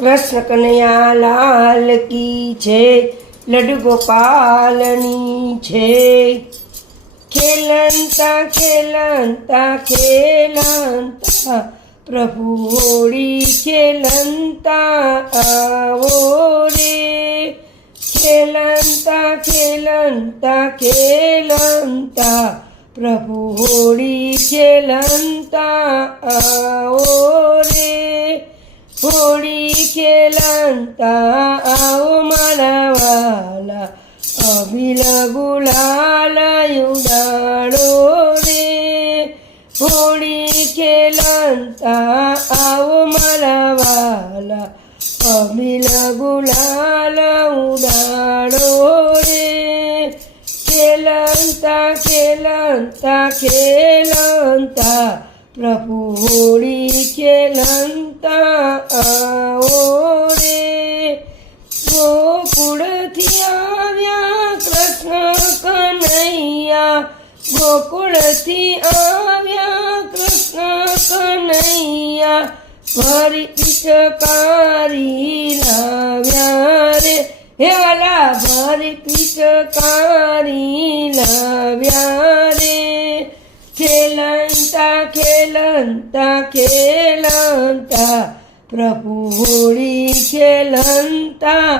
કૃષ્ણ કનૈયા લાલ કી છે લડુ ગોપાલની છે ખેલંતા ખેલંતા ખેલંતા, પ્રભુ હોળી ખેલંતા, આવો રે. ખેલંતા ખેલંતા ખેલંતા, પ્રભુ હોળી ખેલંતા, આવો રે. હોળી ખેલંતા આવો મારા વાલા. અબિલ ગુલાલ ઉડાડો રે. હોળી ખેલંતા આવો મારા વાલા. અબિલ ગુલાલ ઉડાડો રે. ખેલંતા ખેલંતા ખેલંતા. પ્રભુ હોળી ખેલંતા. આવો રે ગોકુળથી આવ્યા કૃષ્ણ કનૈયા. ગોકુળથી આવ્યા કૃષ્ણ કનૈયા. ફરી પિચકારી લાવ્યા રે. હે વાલા ભરી પિચકારી લાવ્યા રે. ખેલંતા ખેલંતા ખેલંતા પ્રભુ હોળી ખેલંતા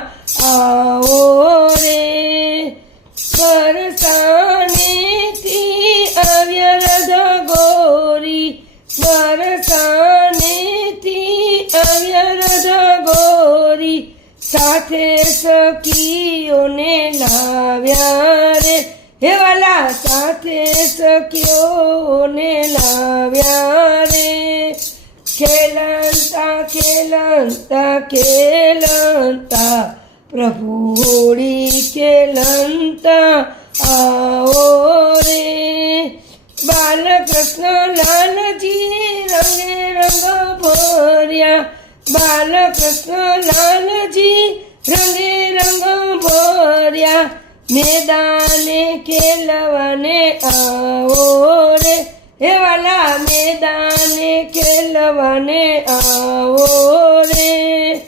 આવો રે બરસાનેથી આવ્યા રાધા ગોરી બરસાનેથી આવ્યા રાધા ગોરી સાથે સખીઓને લાવ્યા રે હે વાલા, સાથે સખીઓને લાવ્યા રે. ખેલંતા ખેલંતા ખેલંતા પ્રભુ હોળી ખેલંતા, આવો રે. બાલકૃષ્ણ લાલજી રંગે રંગ ભર્યા. બાલકૃષ્ણ લાલજી રંગે રંગ ભર્યા. મેદાને ખેલવાને આવો રે. હે વાલા, મેદાને ખેલવાને આવો રે.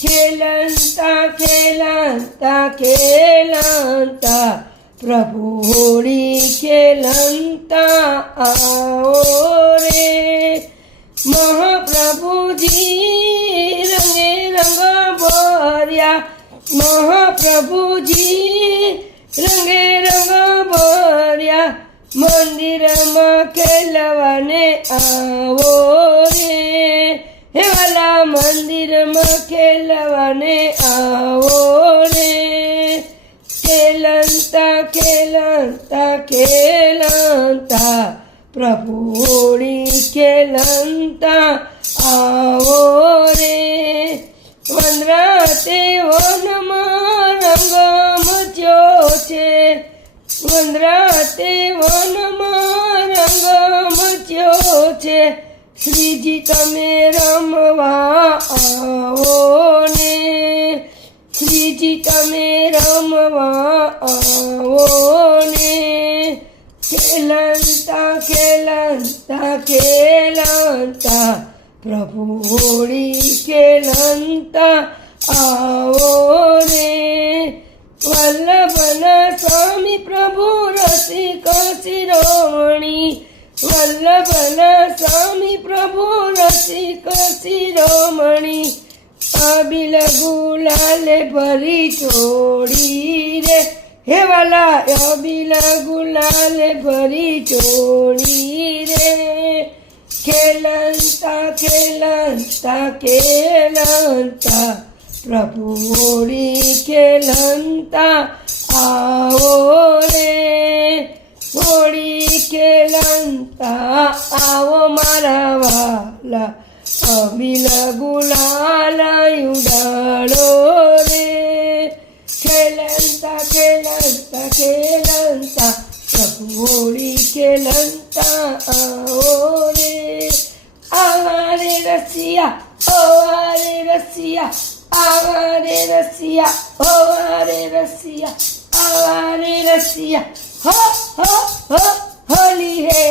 ખેલંતા ખેલંતા ખેલંતા, પ્રભુ હોળી ખેલંતા આવો રે. મહાપ્રભુજી મહાપ્રભુજી રંગે રંગ ભર્યા, મંદિરમાં ખેલવાને આવો રે. હે વાલા, મંદિરમાં ખેલવાને આવો રે. ખેલંતા ખેલંતા ખેલંતા પ્રભુડી ખેલંતા આવો રે. વનરાતે વનમાં રંગ મચ્યો છે. વનરાતે વનમાં રંગ મચ્યો છે. શ્રીજી, તમે રમવા આવો ને. શ્રીજી, તમે રમવા આવો ને. ખેલંતા ખેલંતા ખેલંતા. પ્રભુ હોળી ખેલંતા આવો રે. વલ્લભના સ્વામી પ્રભુ રસિક શિરોમણી વલ્લભના સ્વામી પ્રભુ રસિક શિરોમણી અબિલ ગુલાલે ભરી ચોડી રે. હે વાલા અબિલ ગુલાલે ભરી ચોડી ખેલંતા ખેલંતા પ્રભુ હોળી ખેલંતા આવો રે હોળી ખેલંતા આવો મારા વાલા અબિલ ગુલાલ ઉડાડો રે ખેલંતા ખેલંતા ખેલંતા પ્રભુ હોળી ખેલંતા આવો રે આવારે રસિયા ઓવારે રસિયા આવારે રસિયા ઓવારે રસિયા આવારે રસિયા હો હો હો હોલી હે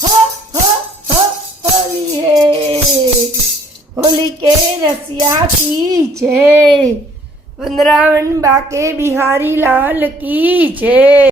હો હો હો હોલી હે હોલી કે રસિયા કી છે? વૃંદાવન બાકે બિહારી લાલ કી છે?